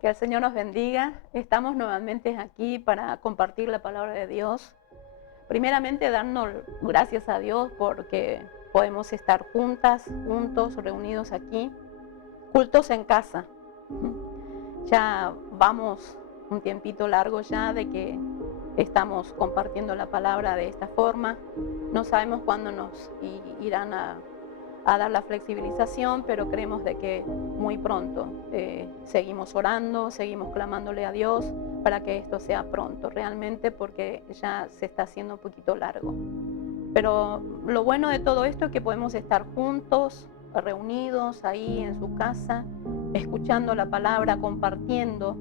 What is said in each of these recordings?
Que el Señor nos bendiga. Estamos nuevamente aquí para compartir la palabra de Dios. Primeramente, darnos gracias a Dios porque podemos estar juntos, reunidos aquí, cultos en casa. Ya vamos un tiempito largo ya de que estamos compartiendo la palabra de esta forma. No sabemos cuándo nos irán a dar la flexibilización, pero creemos de que muy pronto. Seguimos orando, seguimos clamándole a Dios para que esto sea pronto, realmente, porque ya se está haciendo un poquito largo. Pero lo bueno de todo esto es que podemos estar juntos, reunidos ahí en su casa, escuchando la palabra, compartiendo,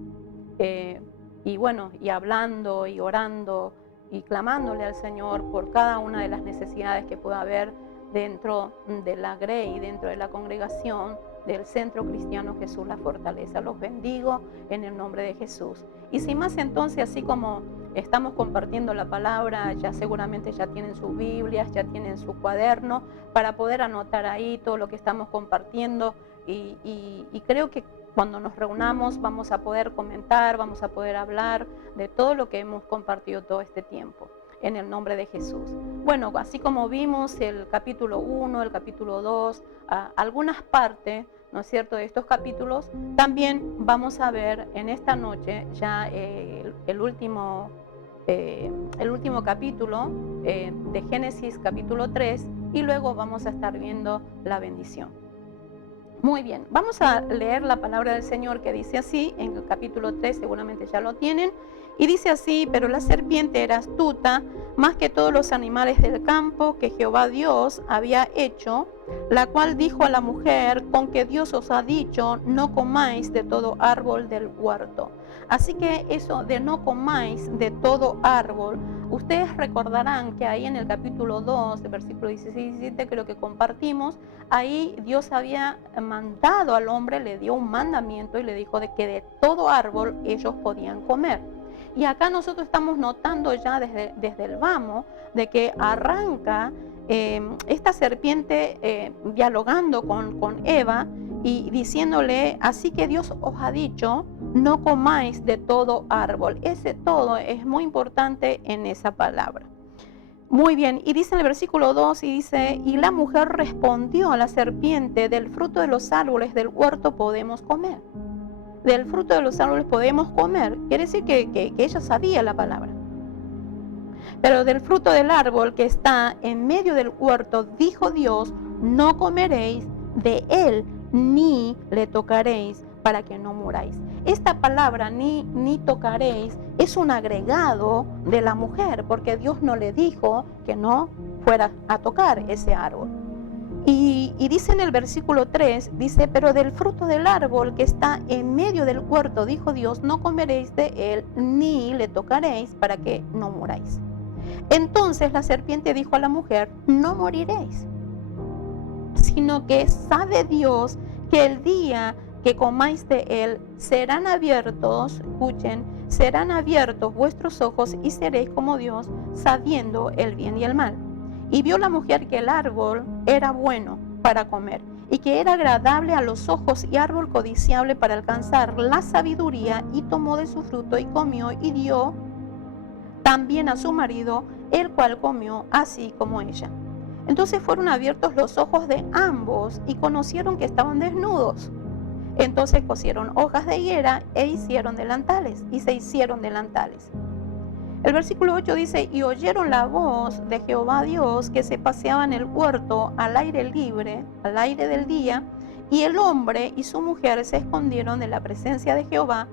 y bueno, y hablando y orando y clamándole al Señor por cada una de las necesidades que pueda haber dentro de la Grey, dentro de la congregación del Centro Cristiano Jesús La Fortaleza. Los bendigo en el nombre de Jesús. Y sin más, entonces, así como estamos compartiendo la palabra, ya seguramente ya tienen sus Biblias, ya tienen su cuaderno para poder anotar ahí todo lo que estamos compartiendo, y creo que cuando nos reunamos vamos a poder comentar, vamos a poder hablar de todo lo que hemos compartido todo este tiempo. En el nombre de Jesús. Bueno, así como vimos el capítulo 1, el capítulo 2, algunas partes, ¿no es cierto?, de estos capítulos, también vamos a ver en esta noche ya el último capítulo de Génesis capítulo 3, y luego vamos a estar viendo la bendición. Muy bien, vamos a leer la palabra del Señor, que dice así, en el capítulo 3, seguramente ya lo tienen, y dice así: pero la serpiente era astuta más que todos los animales del campo que Jehová Dios había hecho, la cual dijo a la mujer: con que Dios os ha dicho, no comáis de todo árbol del huerto. Así que eso de no comáis de todo árbol, ustedes recordarán que ahí en el capítulo 2, de versículo 16 y 17, creo que compartimos, ahí Dios había mandado al hombre, le dio un mandamiento y le dijo de que de todo árbol ellos podían comer. Y acá nosotros estamos notando ya desde el vamos de que arranca esta serpiente dialogando con Eva y diciéndole: así que Dios os ha dicho, no comáis de todo árbol. Ese todo es muy importante en esa palabra. Muy bien, y dice en el versículo 2, y dice: y la mujer respondió a la serpiente: del fruto de los árboles del huerto podemos comer. Del fruto de los árboles podemos comer. Quiere decir que ella sabía la palabra. Pero del fruto del árbol que está en medio del huerto, dijo Dios: no comeréis de él, ni le tocaréis, para que no muráis. Esta palabra ni tocaréis es un agregado de la mujer, porque Dios no le dijo que no fuera a tocar ese árbol. Y dice en el versículo 3, dice: pero del fruto del árbol que está en medio del huerto, dijo Dios, no comeréis de él, ni le tocaréis, para que no muráis. Entonces la serpiente dijo a la mujer: no moriréis, sino que sabe Dios que el día que comáis de él serán abiertos, escuchen, serán abiertos vuestros ojos y seréis como Dios, sabiendo el bien y el mal. Y vio la mujer que el árbol era bueno para comer, y que era agradable a los ojos, y árbol codiciable para alcanzar la sabiduría, y tomó de su fruto y comió, y dio también a su marido, el cual comió así como ella. Entonces fueron abiertos los ojos de ambos, y conocieron que estaban desnudos. Entonces cosieron hojas de higuera e hicieron delantales, y se hicieron delantales. El versículo 8 dice: y oyeron la voz de Jehová Dios que se paseaba en el huerto al aire libre, al aire del día, y el hombre y su mujer se escondieron de la presencia de Jehová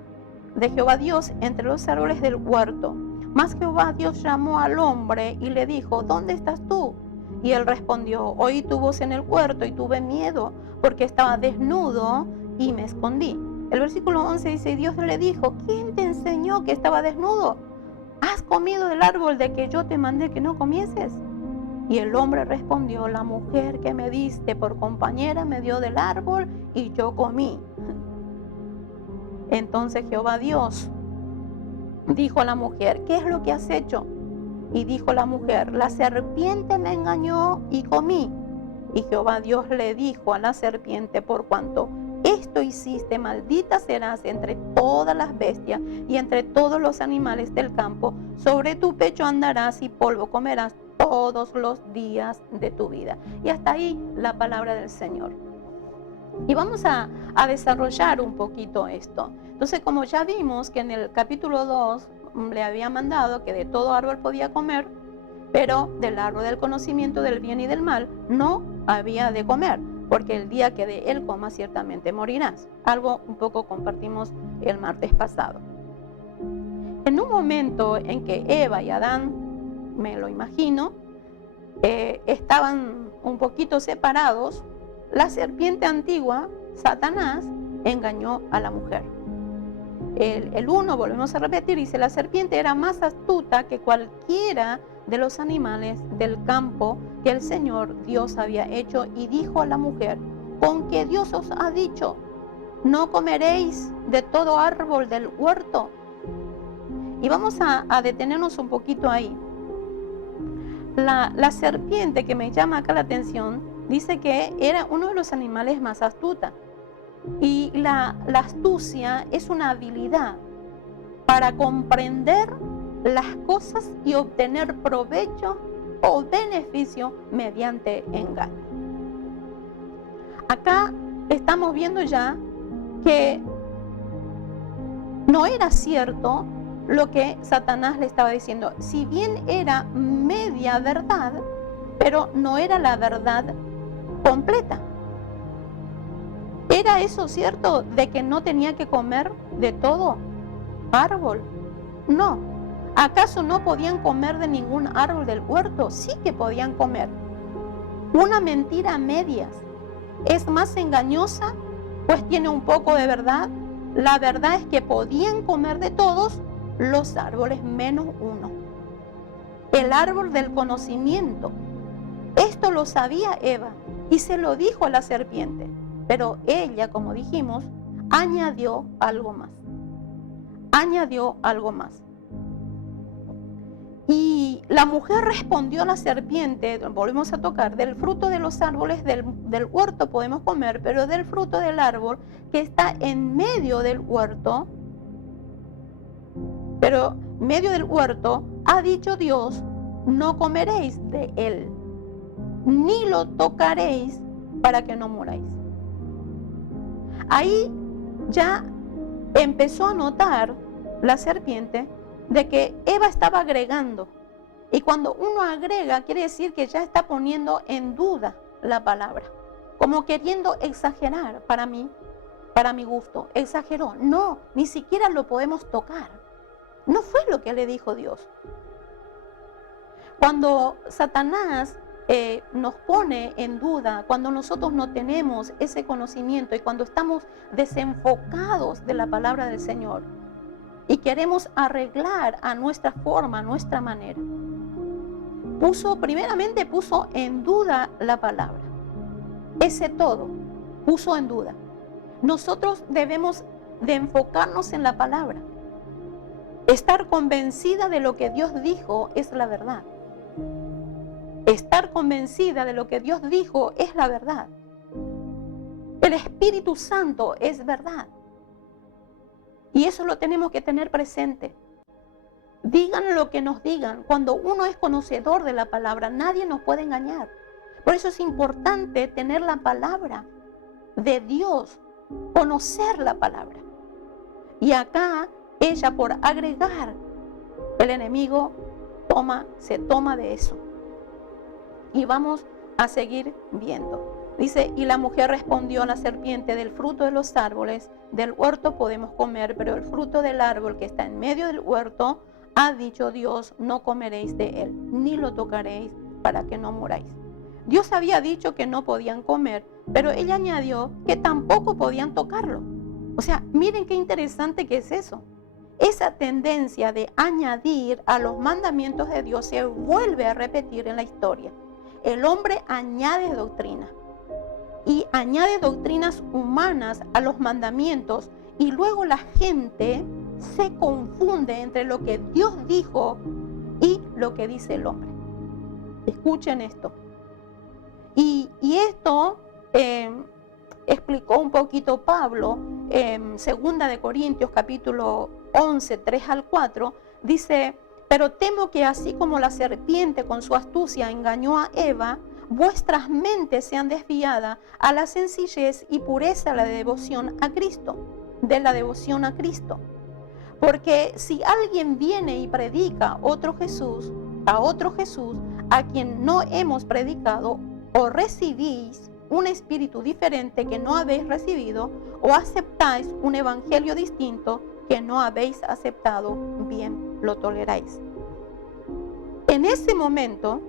Dios entre los árboles del huerto. Mas Jehová Dios llamó al hombre y le dijo: ¿dónde estás tú? Y él respondió: oí tu voz en el huerto y tuve miedo, porque estaba desnudo y me escondí. El versículo 11 dice: y Dios le dijo: ¿quién te enseñó que estaba desnudo? ¿Has comido del árbol de que yo te mandé que no comieses? Y el hombre respondió: la mujer que me diste por compañera me dio del árbol y yo comí. Entonces Jehová Dios dijo a la mujer: ¿qué es lo que has hecho? Y dijo la mujer: la serpiente me engañó y comí. Y Jehová Dios le dijo a la serpiente: por cuanto esto hiciste, maldita serás entre todas las bestias y entre todos los animales del campo. Sobre tu pecho andarás y polvo comerás todos los días de tu vida. Y hasta ahí la palabra del Señor. Y vamos a desarrollar un poquito esto. Entonces, como ya vimos que en el capítulo 2 le había mandado que de todo árbol podía comer, pero del árbol del conocimiento del bien y del mal no había de comer, porque el día que de él comas ciertamente morirás. Algo un poco compartimos el martes pasado. En un momento en que Eva y Adán, me lo imagino, estaban un poquito separados, la serpiente antigua, Satanás, engañó a la mujer. El 1, volvemos a repetir, dice: la serpiente era más astuta que cualquiera de los animales del campo que el Señor Dios había hecho, y dijo a la mujer: ¿con qué Dios os ha dicho? ¿No comeréis de todo árbol del huerto? Y vamos a detenernos un poquito ahí. La serpiente, que me llama acá la atención, dice que era uno de los animales más astutos. Y la astucia es una habilidad para comprender las cosas y obtener provecho o beneficio mediante engaño. Acá estamos viendo ya que no era cierto lo que Satanás le estaba diciendo. Si bien era media verdad, pero no era la verdad completa. ¿Era eso cierto de que no tenía que comer de todo árbol? No. ¿Acaso no podían comer de ningún árbol del huerto? Sí que podían comer. Una mentira a medias. ¿Es más engañosa? Pues tiene un poco de verdad. La verdad es que podían comer de todos los árboles menos uno. El árbol del conocimiento. Esto lo sabía Eva y se lo dijo a la serpiente. Pero ella, como dijimos, añadió algo más. Añadió algo más. Y la mujer respondió a la serpiente, volvemos a tocar: del fruto de los árboles del huerto podemos comer, pero del fruto del árbol que está en medio del huerto, ha dicho Dios: no comeréis de él, ni lo tocaréis para que no muráis. Ahí ya empezó a notar la serpiente de que Eva estaba agregando. Y cuando uno agrega, quiere decir que ya está poniendo en duda la palabra, como queriendo exagerar. Para mi gusto, exageró. No, ni siquiera lo podemos tocar. No fue lo que le dijo Dios. Cuando Satanás nos pone en duda, cuando nosotros no tenemos ese conocimiento y cuando estamos desenfocados de la palabra del Señor y queremos arreglar a nuestra forma, a nuestra manera, primeramente puso en duda la palabra. Ese todo puso en duda. Nosotros debemos de enfocarnos en la palabra, estar convencida de lo que Dios dijo es la verdad. Estar convencida de lo que Dios dijo es la verdad. El Espíritu Santo es verdad. Y eso lo tenemos que tener presente. Digan lo que nos digan. Cuando uno es conocedor de la palabra, nadie nos puede engañar. Por eso es importante tener la palabra de Dios, conocer la palabra. Y acá, ella, por agregar, el enemigo se toma de eso. Y vamos a seguir viendo. Dice: y la mujer respondió a la serpiente: del fruto de los árboles del huerto podemos comer, pero el fruto del árbol que está en medio del huerto, ha dicho Dios: no comeréis de él, ni lo tocaréis para que no muráis. Dios había dicho que no podían comer, pero ella añadió que tampoco podían tocarlo. O sea, miren qué interesante que es eso. Esa tendencia de añadir a los mandamientos de Dios se vuelve a repetir en la historia. El hombre añade doctrina y añade doctrinas humanas a los mandamientos, y luego la gente se confunde entre lo que Dios dijo y lo que dice el hombre. Escuchen esto. Y esto explicó un poquito Pablo en 2 de Corintios capítulo 11, 3 al 4, dice: pero temo que así como la serpiente con su astucia engañó a Eva, vuestras mentes sean desviadas a la sencillez y pureza de la devoción a Cristo, Porque si alguien viene y predica a otro Jesús, a quien no hemos predicado, o recibís un espíritu diferente que no habéis recibido, o aceptáis un evangelio distinto que no habéis aceptado, bien lo toleráis. En ese momento,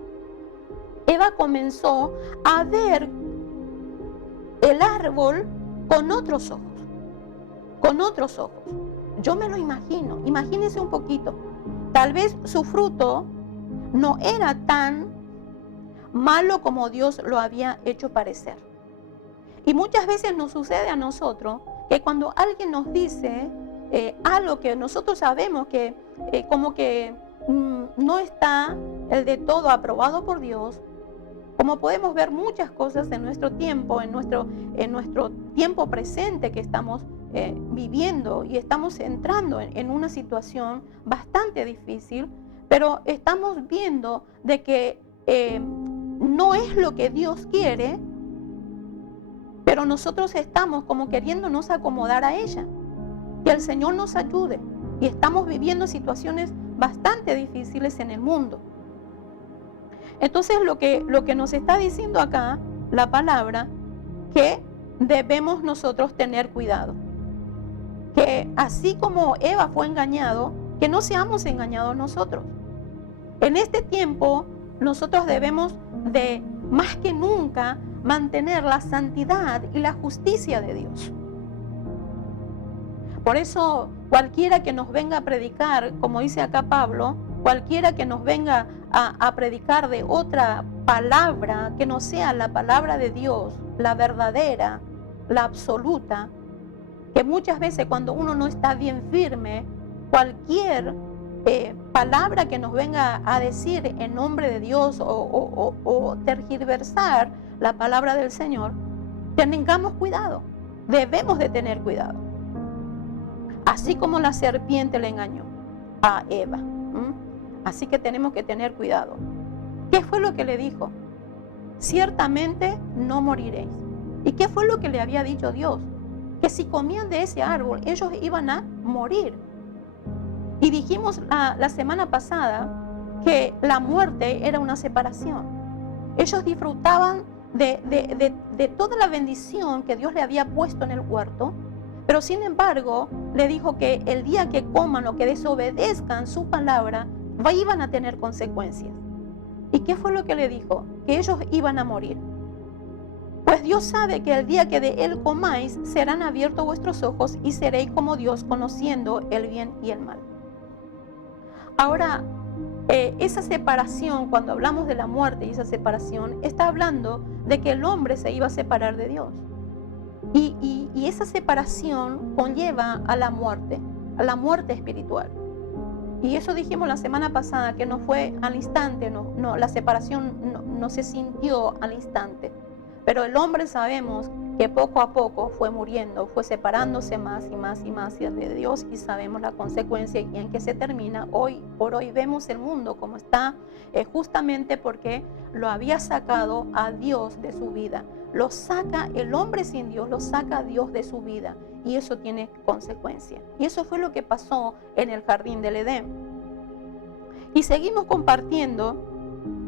Eva comenzó a ver el árbol con otros ojos. Yo me lo imagino, imagínense un poquito. Tal vez su fruto no era tan malo como Dios lo había hecho parecer. Y muchas veces nos sucede a nosotros que cuando alguien nos dice algo que nosotros sabemos que como que no está de todo aprobado por Dios, como podemos ver muchas cosas en nuestro tiempo, en nuestro tiempo presente que estamos viviendo, y estamos entrando en una situación bastante difícil, pero estamos viendo de que no es lo que Dios quiere, pero nosotros estamos como queriéndonos acomodar a ella. Que el Señor nos ayude, y estamos viviendo situaciones bastante difíciles en el mundo. Entonces lo que nos está diciendo acá la palabra, que debemos nosotros tener cuidado. Que así como Eva fue engañado, que no seamos engañados nosotros. En este tiempo nosotros debemos de más que nunca mantener la santidad y la justicia de Dios. Por eso cualquiera que nos venga a predicar, como dice acá Pablo, cualquiera que nos venga a predicar de otra palabra que no sea la palabra de Dios, la verdadera, la absoluta, que muchas veces cuando uno no está bien firme, cualquier palabra que nos venga a decir en nombre de Dios o tergiversar la palabra del Señor, tengamos cuidado, debemos de tener cuidado. Así como la serpiente le engañó a Eva. Así que tenemos que tener cuidado. ¿Qué fue lo que le dijo? Ciertamente no moriréis. ¿Y qué fue lo que le había dicho Dios? Que si comían de ese árbol, ellos iban a morir. Y dijimos la semana pasada que la muerte era una separación. Ellos disfrutaban de toda la bendición que Dios le había puesto en el huerto, pero sin embargo le dijo que el día que coman o que desobedezcan su palabra, iban a tener consecuencias. ¿Y qué fue lo que le dijo? Que ellos iban a morir. Pues Dios sabe que el día que de él comáis, serán abiertos vuestros ojos y seréis como Dios, conociendo el bien y el mal. Ahora, esa separación, cuando hablamos de la muerte y esa separación, está hablando de que el hombre se iba a separar de Dios. Y esa separación conlleva a la muerte espiritual. Y eso dijimos la semana pasada, que no fue al instante, la separación no se sintió al instante. Pero el hombre sabemos que poco a poco fue muriendo, fue separándose más y más y más de Dios, y sabemos la consecuencia y en qué se termina. Hoy por hoy vemos el mundo como está, justamente porque lo había sacado a Dios de su vida. Lo saca el hombre sin Dios, lo saca a Dios de su vida, y eso tiene consecuencias. Y eso fue lo que pasó en el jardín del Edén. Y seguimos compartiendo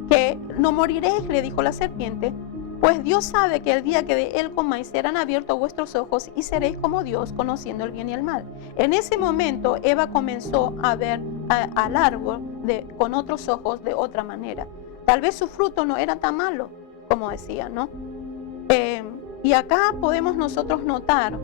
que no moriréis, le dijo la serpiente, pues Dios sabe que el día que de él comáis, serán abiertos vuestros ojos y seréis como Dios, conociendo el bien y el mal. En ese momento Eva comenzó a ver al árbol con otros ojos, de otra manera. Tal vez su fruto no era tan malo, como decía, ¿no? Y acá podemos nosotros notar,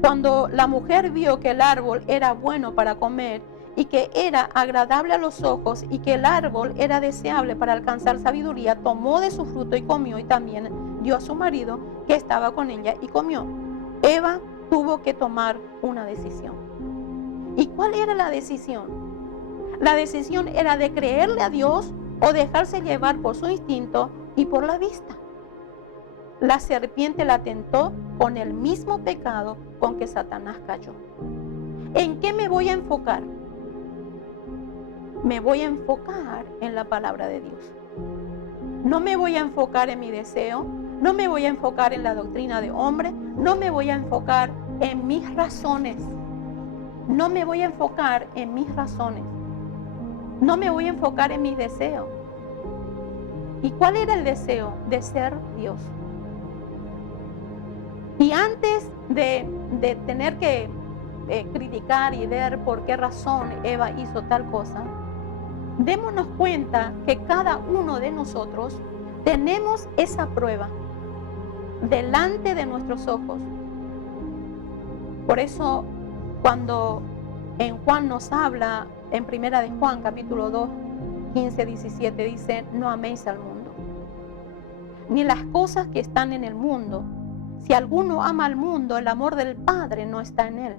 cuando la mujer vio que el árbol era bueno para comer y que era agradable a los ojos y que el árbol era deseable para alcanzar sabiduría, tomó de su fruto y comió, y también dio a su marido que estaba con ella y comió. Eva tuvo que tomar una decisión. ¿Y cuál era la decisión? La decisión era de creerle a Dios o dejarse llevar por su instinto y por la vista. la serpiente la tentó con el mismo pecado con que Satanás cayó. ¿En qué me voy a enfocar? Me voy a enfocar en la palabra de Dios. No me voy a enfocar en mi deseo, no me voy a enfocar en la doctrina de hombre, no me voy a enfocar en mis razones. No me voy a enfocar en mis razones. No me voy a enfocar en mis deseos. ¿Y cuál era el deseo? De ser Dios. Y antes de tener que criticar y ver por qué razón Eva hizo tal cosa, démonos cuenta que cada uno de nosotros tenemos esa prueba delante de nuestros ojos. Por eso, cuando en Juan nos habla, en Primera de Juan, capítulo 2, 15, 17, dice: no améis al mundo, ni las cosas que están en el mundo. Si alguno ama al mundo, el amor del Padre no está en él.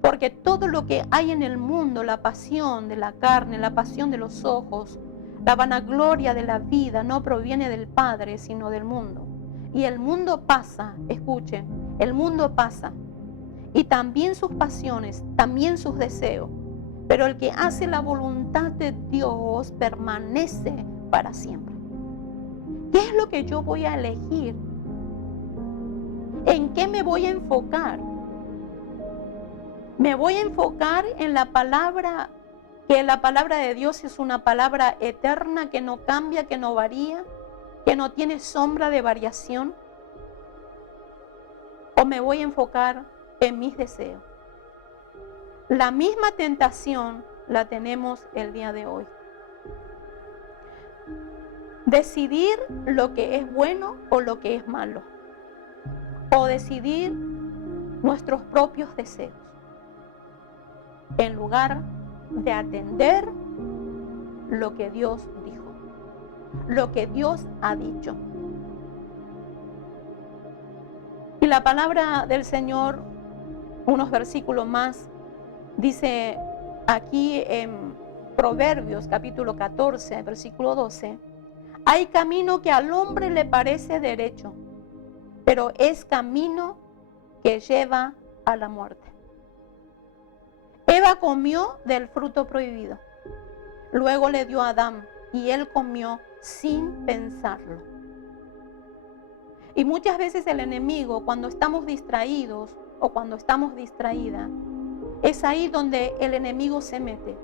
Porque todo lo que hay en el mundo, la pasión de la carne, la pasión de los ojos, la vanagloria de la vida, no proviene del Padre, sino del mundo. Y el mundo pasa, escuchen, el mundo pasa. Y también sus pasiones, también sus deseos. Pero el que hace la voluntad de Dios permanece para siempre. ¿Qué es lo que yo voy a elegir? ¿En qué me voy a enfocar? Me voy a enfocar en la palabra, que la palabra de Dios es una palabra eterna, que no cambia, que no varía, que no tiene sombra de variación. ¿O me voy a enfocar en mis deseos? La misma tentación la tenemos el día de hoy. Decidir lo que es bueno o lo que es malo. O decidir nuestros propios deseos, en lugar de atender lo que Dios dijo, lo que Dios ha dicho. Y la palabra del Señor, unos versículos más, dice aquí en Proverbios capítulo 14, versículo 12: hay camino que al hombre le parece derecho, pero es camino que lleva a la muerte. Eva comió del fruto prohibido. Luego le dio a Adán y él comió sin pensarlo. Y muchas veces el enemigo, cuando estamos distraídos o cuando estamos distraídas, es ahí donde el enemigo se mete.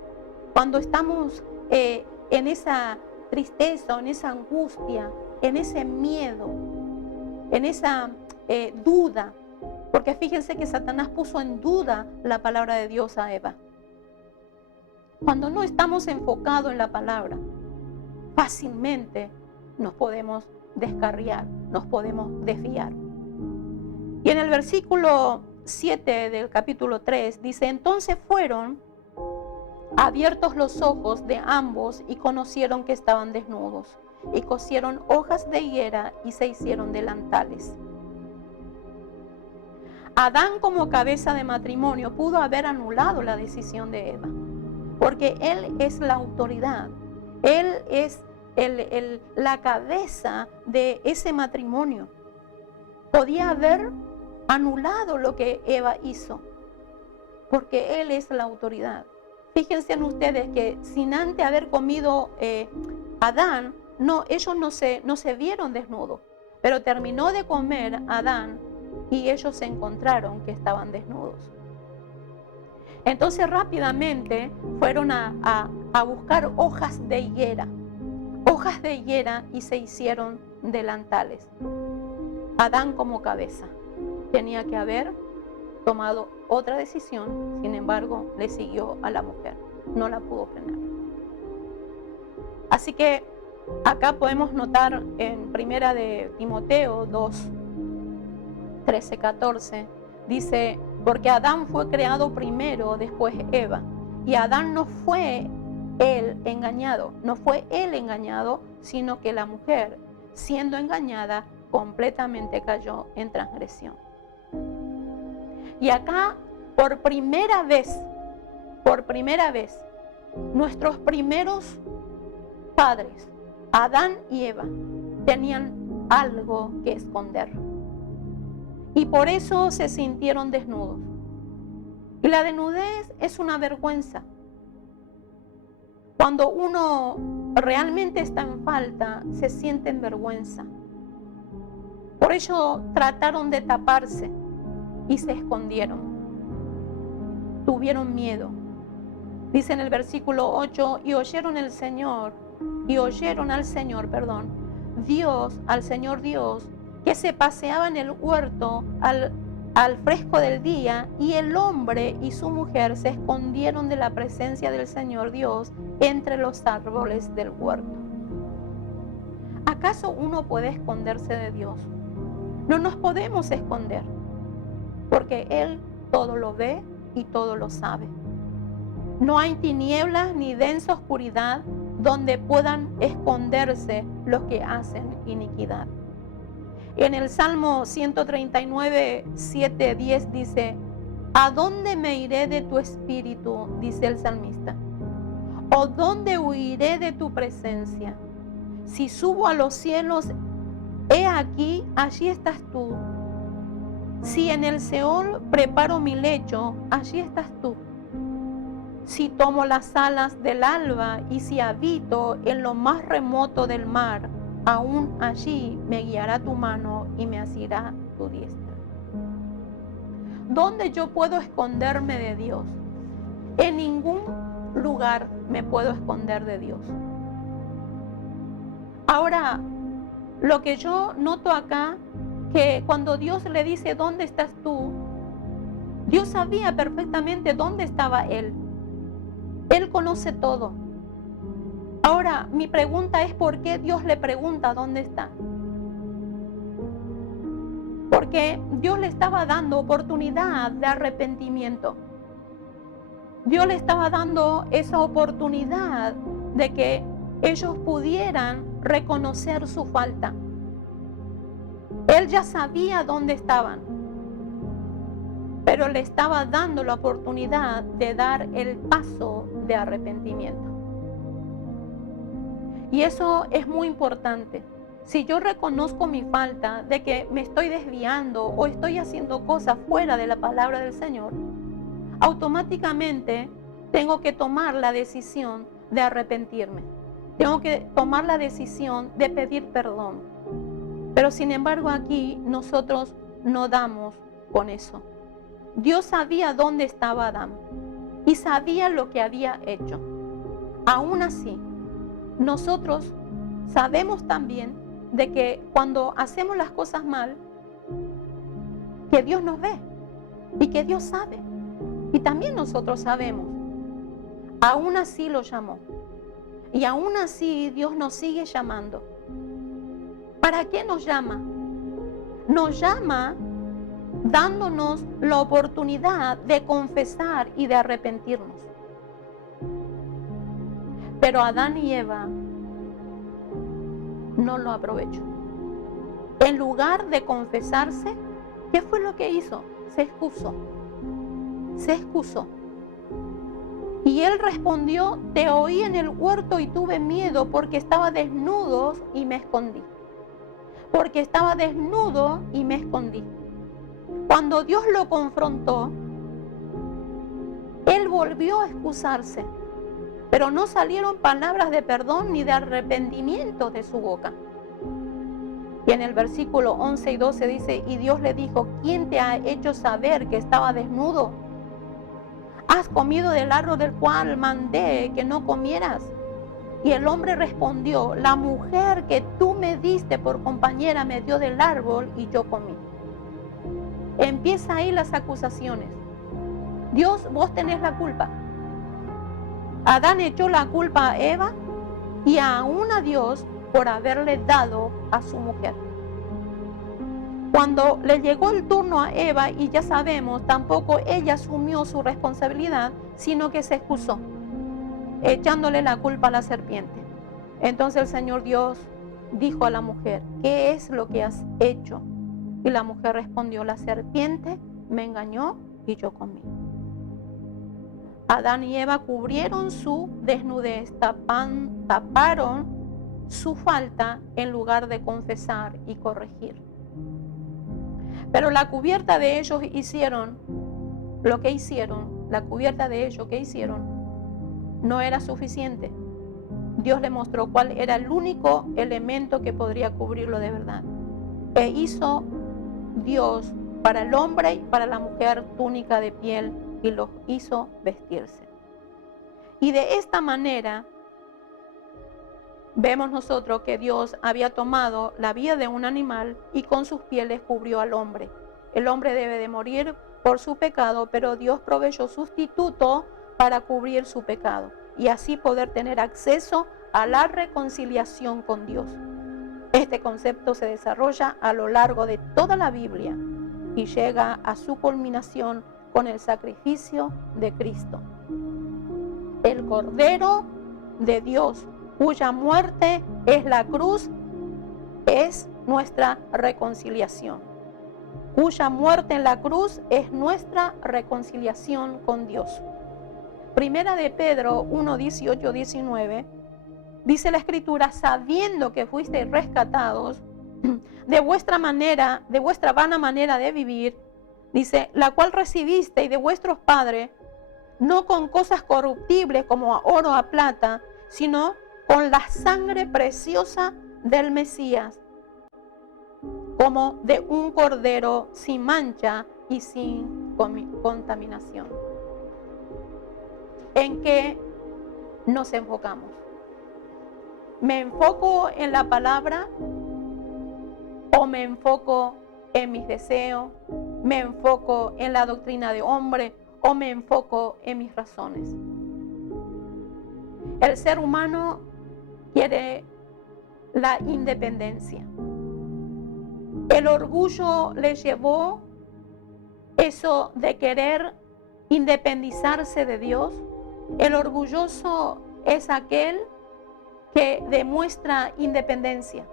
Cuando estamos en esa tristeza, en esa angustia, en ese miedo, en esa duda. Porque fíjense que Satanás puso en duda la palabra de Dios a Eva. Cuando no estamos enfocados en la palabra, fácilmente nos podemos descarriar, nos podemos desviar. Y en el versículo 7 del capítulo 3 dice: entonces fueron abiertos los ojos de ambos y conocieron que estaban desnudos, y cosieron hojas de higuera y se hicieron delantales. Adán, como cabeza de matrimonio, pudo haber anulado la decisión de Eva, porque él es la autoridad, él es la cabeza de ese matrimonio. Podía haber anulado lo que Eva hizo, porque él es la autoridad. Fíjense en ustedes que sin antes haber comido Adán, ellos no se vieron desnudos, pero terminó de comer Adán y ellos se encontraron que estaban desnudos. Entonces rápidamente fueron a buscar hojas de higuera y se hicieron delantales. Adán, como cabeza, tenía que haber tomado otra decisión, sin embargo le siguió a la mujer, no la pudo frenar. Así que acá podemos notar en Primera de Timoteo 2, 13, 14, dice: porque Adán fue creado primero, después Eva, y Adán no fue él engañado, sino que la mujer, siendo engañada, completamente cayó en transgresión. Y acá, por primera vez, nuestros primeros padres, Adán y Eva, tenían algo que esconder. Y por eso se sintieron desnudos. Y la desnudez es una vergüenza. Cuando uno realmente está en falta, se siente en vergüenza. Por eso trataron de taparse y se escondieron. Tuvieron miedo. Dice en el versículo 8, y oyeron al Señor, al Señor Dios, que se paseaba en el huerto al fresco del día, y el hombre y su mujer se escondieron de la presencia del Señor Dios entre los árboles del huerto. ¿Acaso uno puede esconderse de Dios? No nos podemos esconder, porque Él todo lo ve y todo lo sabe. No hay tinieblas ni densa oscuridad donde puedan esconderse los que hacen iniquidad. En el Salmo 139, 7, 10 dice: ¿a dónde me iré de tu espíritu? Dice el salmista. ¿O dónde huiré de tu presencia? Si subo a los cielos, he aquí, allí estás tú. Si en el Seol preparo mi lecho, allí estás tú. Si tomo las alas del alba y si habito en lo más remoto del mar, aún allí me guiará tu mano y me asirá tu diestra. ¿Dónde yo puedo esconderme de Dios? En ningún lugar me puedo esconder de Dios. Ahora, lo que yo noto acá, que cuando Dios le dice, ¿dónde estás tú? Dios sabía perfectamente dónde estaba Él. Él conoce todo. Ahora, mi pregunta es, ¿por qué Dios le pregunta dónde está? Porque Dios le estaba dando oportunidad de arrepentimiento. Dios le estaba dando esa oportunidad de que ellos pudieran reconocer su falta. Él ya sabía dónde estaban, pero le estaba dando la oportunidad de dar el paso de arrepentimiento. Y eso es muy importante. Si yo reconozco mi falta de que me estoy desviando o estoy haciendo cosas fuera de la palabra del Señor, automáticamente tengo que tomar la decisión de arrepentirme. Tengo que tomar la decisión de pedir perdón. Pero sin embargo aquí nosotros no damos con eso. Dios sabía dónde estaba Adán y sabía lo que había hecho. Aún así, nosotros sabemos también de que cuando hacemos las cosas mal, que Dios nos ve y que Dios sabe. Y también nosotros sabemos. Aún así lo llamó. Y aún así Dios nos sigue llamando. ¿Para qué nos llama? Nos llama dándonos la oportunidad de confesar y de arrepentirnos. Pero Adán y Eva no lo aprovechó. En lugar de confesarse, ¿qué fue lo que hizo? Se excusó. Se excusó. Y él respondió: te oí en el huerto y tuve miedo porque estaba desnudo y me escondí. Porque estaba desnudo y me escondí. Cuando Dios lo confrontó, él volvió a excusarse, pero no salieron palabras de perdón ni de arrepentimiento de su boca. Y en el versículo 11 y 12 dice: y Dios le dijo: ¿quién te ha hecho saber que estaba desnudo? ¿Has comido del árbol del cual mandé que no comieras? Y el hombre respondió: la mujer que tú me diste por compañera me dio del árbol y yo comí. Empieza ahí las acusaciones. Dios, vos tenés la culpa. Adán echó la culpa a Eva y aún a Dios por haberle dado a su mujer. Cuando le llegó el turno a Eva, y ya sabemos, tampoco ella asumió su responsabilidad, sino que se excusó, echándole la culpa a la serpiente. Entonces el Señor Dios dijo a la mujer: ¿qué es lo que has hecho? Y la mujer respondió: la serpiente me engañó y yo comí. Adán y Eva cubrieron su desnudez, taparon su falta en lugar de confesar y corregir. Pero la cubierta de ellos hicieron lo que hicieron, la cubierta de ellos que hicieron no era suficiente. Dios le mostró cuál era el único elemento que podría cubrirlo de verdad. E hizo Dios para el hombre y para la mujer túnica de piel y los hizo vestirse. Y de esta manera vemos nosotros que Dios había tomado la vida de un animal y con sus pieles cubrió al hombre. El hombre debe de morir por su pecado, pero Dios proveyó sustituto para cubrir su pecado y así poder tener acceso a la reconciliación con Dios. Este concepto se desarrolla a lo largo de toda la Biblia y llega a su culminación con el sacrificio de Cristo. El Cordero de Dios, cuya muerte es la cruz, es nuestra reconciliación. Cuya muerte en la cruz es nuestra reconciliación con Dios. Primera de Pedro 1, 18, 19, dice la Escritura, sabiendo que fuisteis rescatados de vuestra vana manera de vivir, dice, la cual recibisteis de vuestros padres, no con cosas corruptibles como a oro o a plata, sino con la sangre preciosa del Mesías, como de un cordero sin mancha y sin contaminación. ¿En qué nos enfocamos? ¿Me enfoco en la palabra o me enfoco en mis deseos? ¿Me enfoco en la doctrina de hombre o me enfoco en mis razones? El ser humano quiere la independencia. El orgullo le llevó eso de querer independizarse de Dios. El orgulloso es aquel que demuestra independencia.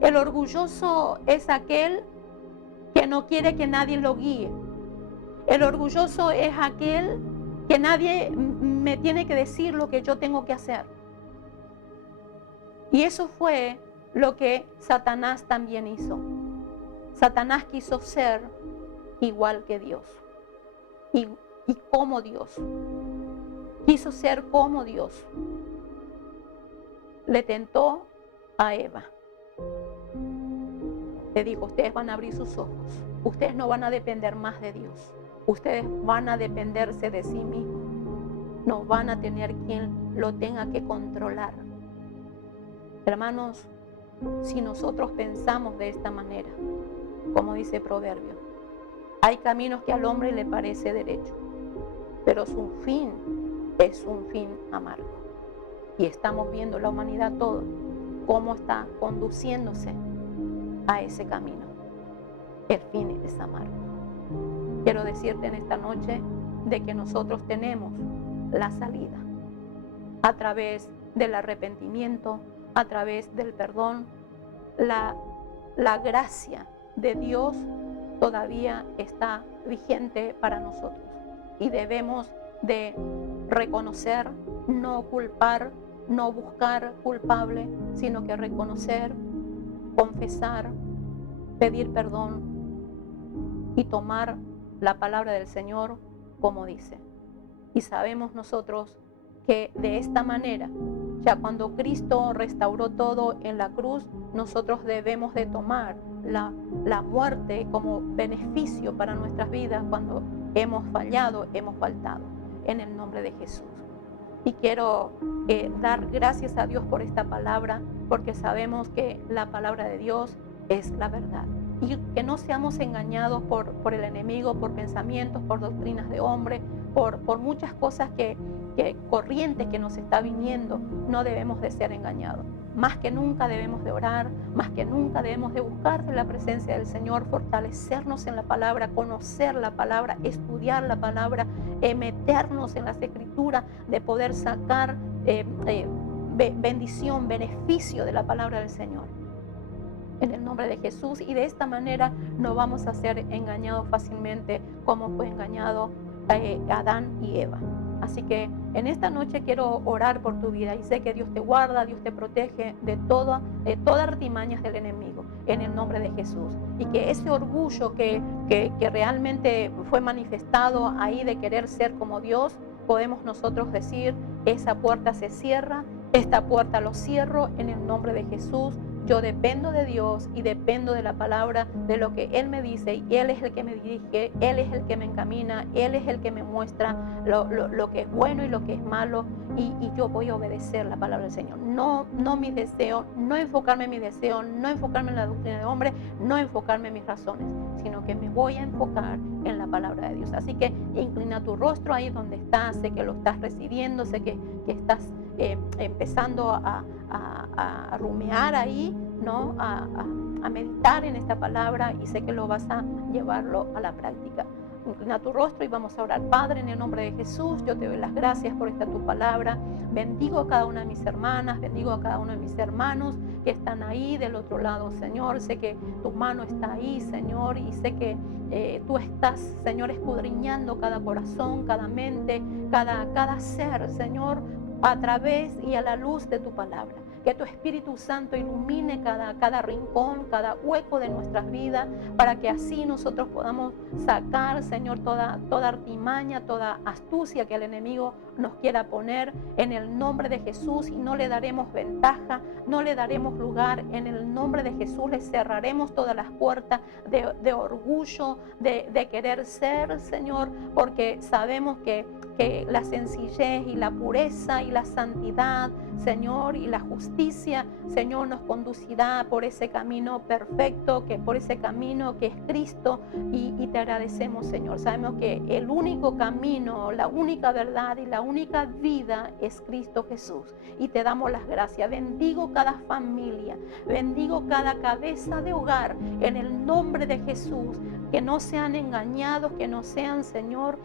El orgulloso es aquel que no quiere que nadie lo guíe. El orgulloso es aquel que nadie me tiene que decir lo que yo tengo que hacer. Y eso fue lo que Satanás también hizo. Satanás quiso ser igual que Dios y como Dios. Quiso ser como Dios. Le tentó a Eva. Le dijo, ustedes van a abrir sus ojos. Ustedes no van a depender más de Dios. Ustedes van a dependerse de sí mismos. No van a tener quien lo tenga que controlar. Hermanos, si nosotros pensamos de esta manera, como dice Proverbio, hay caminos que al hombre le parece derecho, pero su fin es un fin amargo. Y estamos viendo la humanidad todo, cómo está conduciéndose a ese camino. El fin es amargo. Quiero decirte en esta noche de que nosotros tenemos la salida a través del arrepentimiento, a través del perdón. La gracia de Dios todavía está vigente para nosotros y debemos de reconocer, no culpar, no buscar culpable, sino que reconocer, confesar, pedir perdón y tomar la palabra del Señor como dice. Y sabemos nosotros que de esta manera, ya cuando Cristo restauró todo en la cruz, nosotros debemos de tomar la muerte como beneficio para nuestras vidas cuando hemos fallado, hemos faltado, en el nombre de Jesús. Y quiero dar gracias a Dios por esta palabra, porque sabemos que la palabra de Dios es la verdad. Y que no seamos engañados por el enemigo, por pensamientos, por doctrinas de hombre, por muchas cosas corrientes que nos está viniendo. No debemos de ser engañados. Más que nunca debemos de orar, más que nunca debemos de buscar de la presencia del Señor, fortalecernos en la palabra, conocer la palabra, estudiar la palabra, meternos en las escrituras, de poder sacar bendición, beneficio de la palabra del Señor. En el nombre de Jesús, y de esta manera no vamos a ser engañados fácilmente como fue engañado Adán y Eva. Así que en esta noche quiero orar por tu vida y sé que Dios te guarda, Dios te protege de todas artimañas del enemigo, en el nombre de Jesús. Y que ese orgullo que realmente fue manifestado ahí de querer ser como Dios, podemos nosotros decir, esa puerta se cierra, esta puerta lo cierro en el nombre de Jesús. Yo dependo de Dios y dependo de la palabra, de lo que Él me dice, y Él es el que me dirige, Él es el que me encamina, Él es el que me muestra lo que es bueno y lo que es malo, y yo voy a obedecer la palabra del Señor. No mis deseos, no enfocarme en mis deseos, no enfocarme en la doctrina de hombre, no enfocarme en mis razones, sino que me voy a enfocar en la palabra de Dios. Así que inclina tu rostro ahí donde estás, sé que lo estás recibiendo, sé que estás empezando a rumiar ahí, ¿no? A meditar en esta palabra, y sé que lo vas a llevarlo a la práctica. Inclina tu rostro y vamos a orar. Padre, en el nombre de Jesús, yo te doy las gracias por esta tu palabra. Bendigo a cada una de mis hermanas, bendigo a cada uno de mis hermanos que están ahí del otro lado, Señor. Sé que tu mano está ahí, Señor, y sé que tú estás, Señor, escudriñando cada corazón, cada mente, cada ser, Señor, a través y a la luz de tu palabra. Que tu Espíritu Santo ilumine cada rincón, cada hueco de nuestras vidas, para que así nosotros podamos sacar, Señor, toda artimaña, toda astucia que el enemigo nos quiera poner, en el nombre de Jesús, y no le daremos ventaja, no le daremos lugar. En el nombre de Jesús le cerraremos todas las puertas de orgullo, de querer ser, Señor, porque sabemos que la sencillez y la pureza y la santidad, Señor, y la justicia, Señor, nos conducirá por ese camino perfecto, por ese camino que es Cristo, y te agradecemos, Señor. Sabemos que el único camino, la única verdad y la única vida es Cristo Jesús, y te damos las gracias. Bendigo cada familia, bendigo cada cabeza de hogar, en el nombre de Jesús. Que no sean engañados, que no sean, Señor,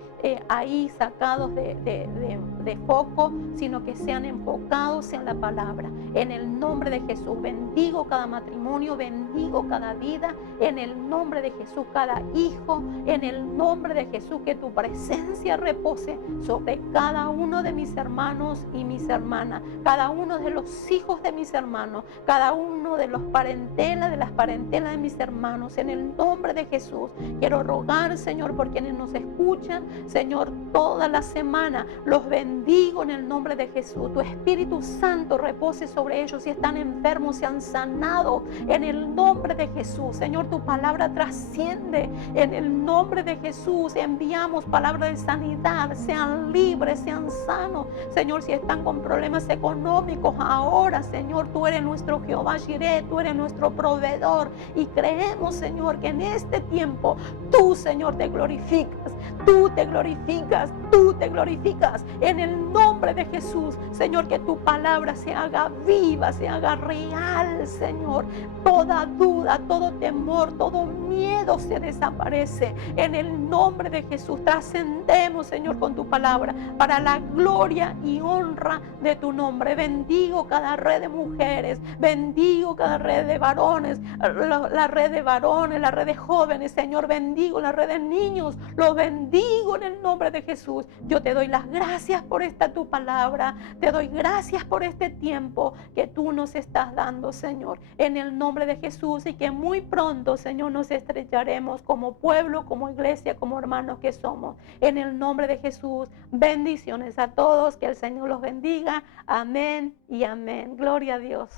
ahí sacados de foco, sino que sean enfocados en la palabra. En el nombre de Jesús, bendigo cada matrimonio, bendigo cada vida, en el nombre de Jesús, cada hijo, en el nombre de Jesús, que tu presencia repose sobre cada uno de mis hermanos y mis hermanas, cada uno de los hijos de mis hermanos, cada uno de las parentelas de mis hermanos, en el nombre de Jesús. Quiero rogar, Señor, por quienes nos escuchan, Señor, toda la semana. Los bendigo en el nombre de Jesús. Tu Espíritu Santo repose sobre ellos. Si están enfermos, sean sanados en el nombre de Jesús. Señor, tu palabra trasciende. En el nombre de Jesús enviamos palabra de sanidad. Sean libres, sean sanos. Señor, si están con problemas económicos ahora, Señor, tú eres nuestro Jehová Jireh, tú eres nuestro proveedor, y creemos, Señor, que en este tiempo tú, Señor, te glorificas, tú te glorificas, tú te glorificas, en el nombre de Jesús. Señor, que tu palabra se haga viva, se haga real, Señor. Toda duda, todo temor, todo miedo se desaparece en el nombre de Jesús. Trascendemos, Señor, con tu palabra, para la gloria y honra de tu nombre. Bendigo cada red de mujeres, bendigo cada red de varones, la red de varones, la red de jóvenes, Señor, bendigo la red de niños, los bendigo en el nombre de Jesús. Yo te doy las gracias por esta tu palabra, te doy gracias por este tiempo que tú nos estás dando, Señor, en el nombre de Jesús, y que muy pronto, Señor, nos estrecharemos como pueblo, como iglesia, como hermanos que somos, en el nombre de Jesús. Bendiciones a todos, que el Señor los bendiga, amén y amén. Gloria a Dios.